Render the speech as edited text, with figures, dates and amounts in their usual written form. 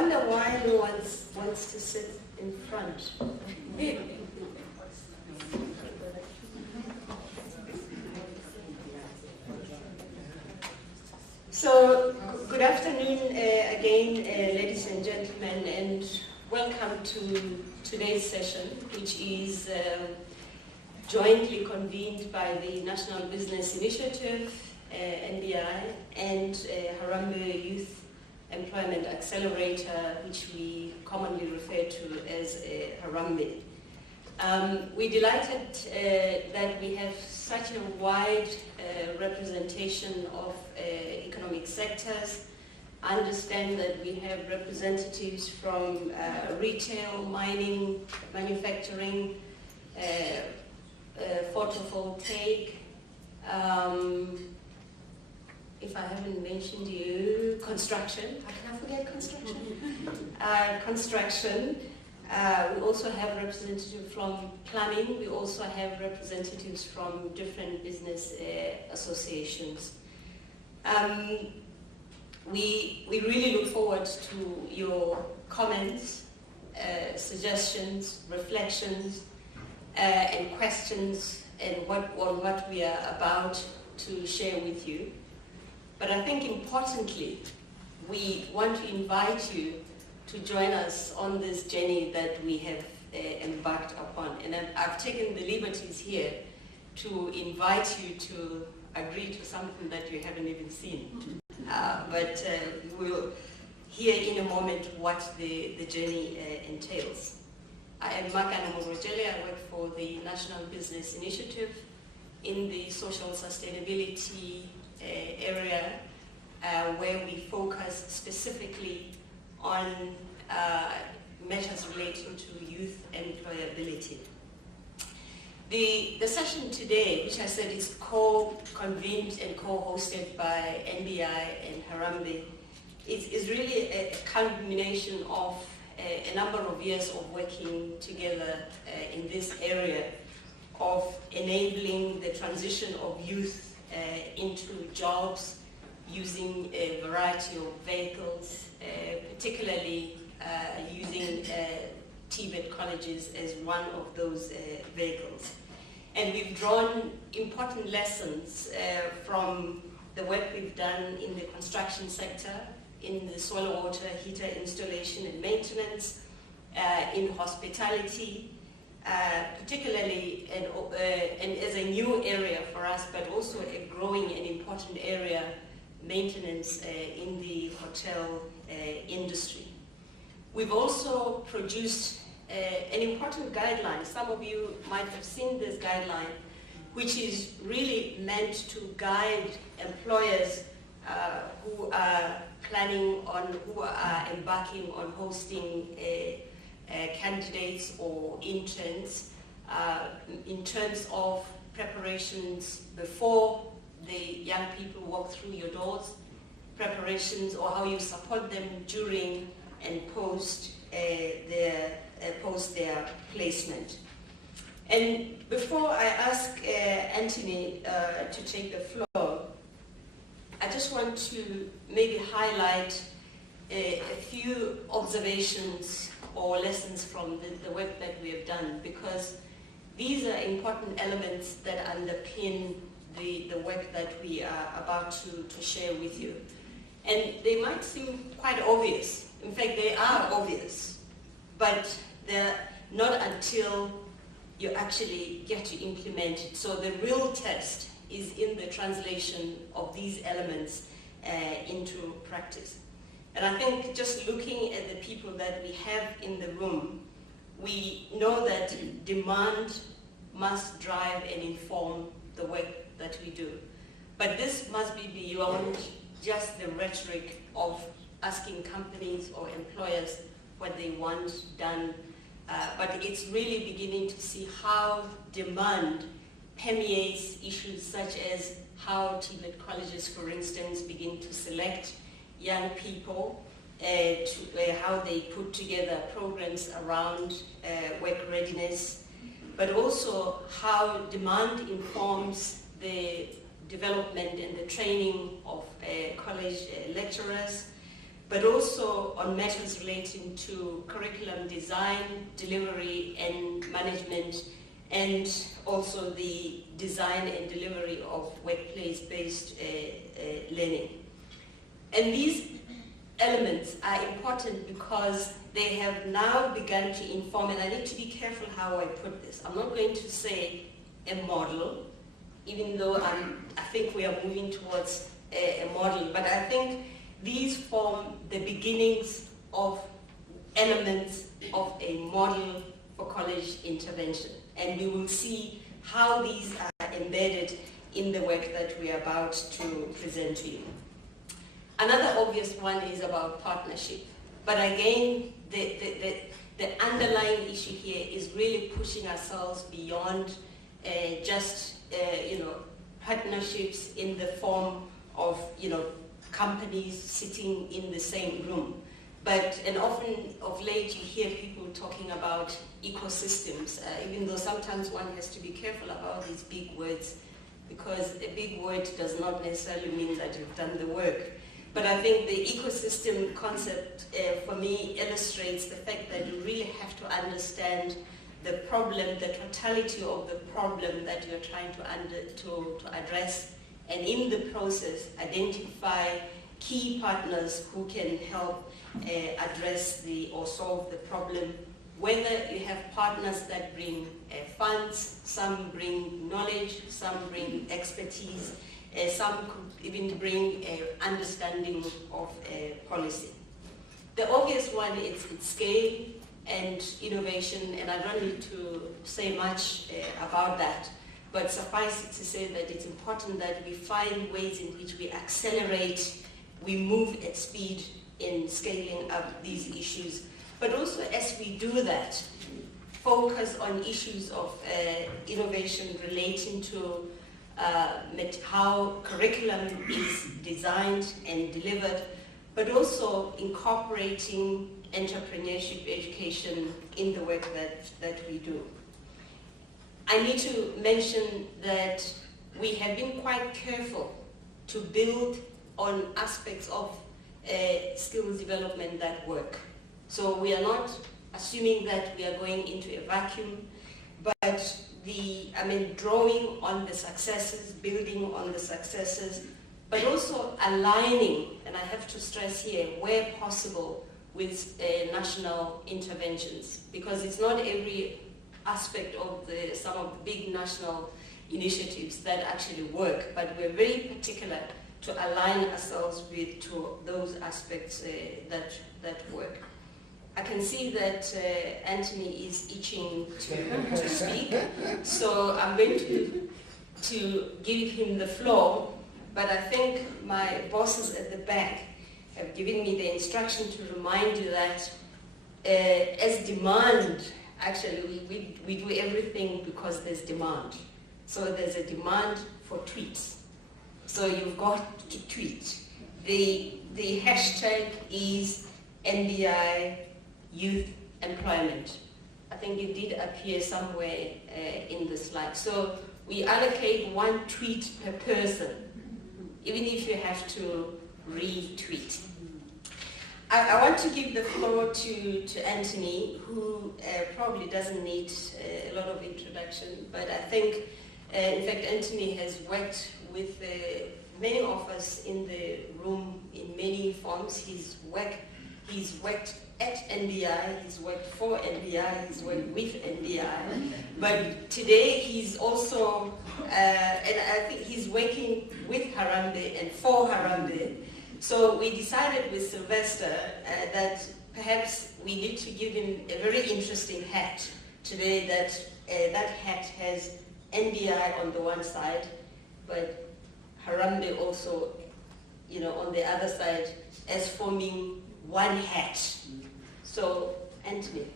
wonder why no one wants to sit in front. So, good afternoon again, ladies and gentlemen, and welcome to today's session, which is jointly convened by the National Business Initiative, NBI, and Harambee Youth Employment Accelerator, which we commonly refer to as Harambee. We're delighted that we have such a wide representation of economic sectors. I understand that we have representatives from retail, mining, manufacturing, photovoltaic, if I haven't mentioned you, construction. How can I forget construction? Construction. We also have representatives from plumbing. We also have representatives from different business associations. We really look forward to your comments, suggestions, reflections, and questions, and what we are about to share with you. But I think importantly, we want to invite you to join us on this journey that we have embarked upon. And I've taken the liberties here to invite you to agree to something that you haven't even seen. But we'll hear in a moment what the journey entails. I am Makano Morojele. I work for the National Business Initiative in the social sustainability area, where we focus specifically on measures relating to youth employability. The session today, which I said is co-convened and co-hosted by NBI and Harambee, is really a culmination of a number of years of working together in this area of enabling the transition of youth into jobs using a variety of vehicles, particularly using TVET colleges as one of those vehicles. And we've drawn important lessons from the work we've done in the construction sector, in the solar water heater installation and maintenance, in hospitality, particularly and as a new area for us, but also a growing and important area, maintenance in the hotel industry. We've also produced an important guideline. Some of you might have seen this guideline, which is really meant to guide employers who are embarking on hosting candidates or interns in terms of preparations before the young people walk through your doors, preparations or how you support them during and post their placement. And before I ask Anthony to take the floor, I just want to maybe highlight a few observations or lessons from the work that we have done, because these are important elements that underpin the work that we are about to share with you. And they might seem quite obvious. In fact, they are obvious, but they're not until you actually get to implement it. So the real test is in the translation of these elements into practice. And I think just looking at the people that we have in the room, we know that demand must drive and inform the work that we do. But this must be beyond just the rhetoric of asking companies or employers what they want done, but it's really beginning to see how demand permeates issues such as how TVET colleges, for instance, begin to select young people, how they put together programs around work readiness, but also how demand informs the development and the training of college lecturers, but also on matters relating to curriculum design, delivery and management, and also the design and delivery of workplace-based learning. And these elements are important because they have now begun to inform, and I need to be careful how I put this. I'm not going to say a model, even though I think we are moving towards a model, but I think these form the beginnings of elements of a model for college intervention. And we will see how these are embedded in the work that we are about to present to you. Another obvious one is about partnership. But again, the underlying issue here is really pushing ourselves beyond just partnerships in the form of companies sitting in the same room. And often of late you hear people talking about ecosystems, even though sometimes one has to be careful about these big words, because a big word does not necessarily mean that you've done the work. But I think the ecosystem concept for me illustrates the fact that you really have to understand the problem, the totality of the problem that you're trying to address, and in the process identify key partners who can help address or solve the problem. Whether you have partners that bring funds, some bring knowledge, some bring expertise, some could even bring understanding of policy. The obvious one is scale and innovation, and I don't need to say much about that, but suffice it to say that it's important that we find ways in which we accelerate, we move at speed in scaling up these issues, but also as we do that, focus on issues of innovation relating to how curriculum is designed and delivered, but also incorporating entrepreneurship education in the work that we do. I need to mention that we have been quite careful to build on aspects of skills development that work. So we are not assuming that we are going into a vacuum, but drawing on the successes, building on the successes, but also aligning, and I have to stress here, where possible, with national interventions, because it's not every aspect of some of the big national initiatives that actually work, but we're very particular to align ourselves to those aspects that work. I can see that Anthony is itching to speak, so I'm going to give him the floor, but I think my bosses at the back have given me the instruction to remind you that as demand, actually we do everything because there's demand. So there's a demand for tweets. So you've got to tweet. The hashtag is NBI Youth Employment. I think it did appear somewhere in the slide. So we allocate one tweet per person, even if you have to retweet. I want to give the floor to Anthony, who probably doesn't need a lot of introduction, but I think, in fact, Anthony has worked with many of us in the room in many forms. He's worked at NBI, he's worked for NBI, he's worked with NBI, but today he's also, and I think he's working with Harambee and for Harambee. So we decided with Sylvester that perhaps we need to give him a very interesting hat today, that hat has NBI on the one side, but Harambee also, on the other side, as forming one hat. So, Anthony.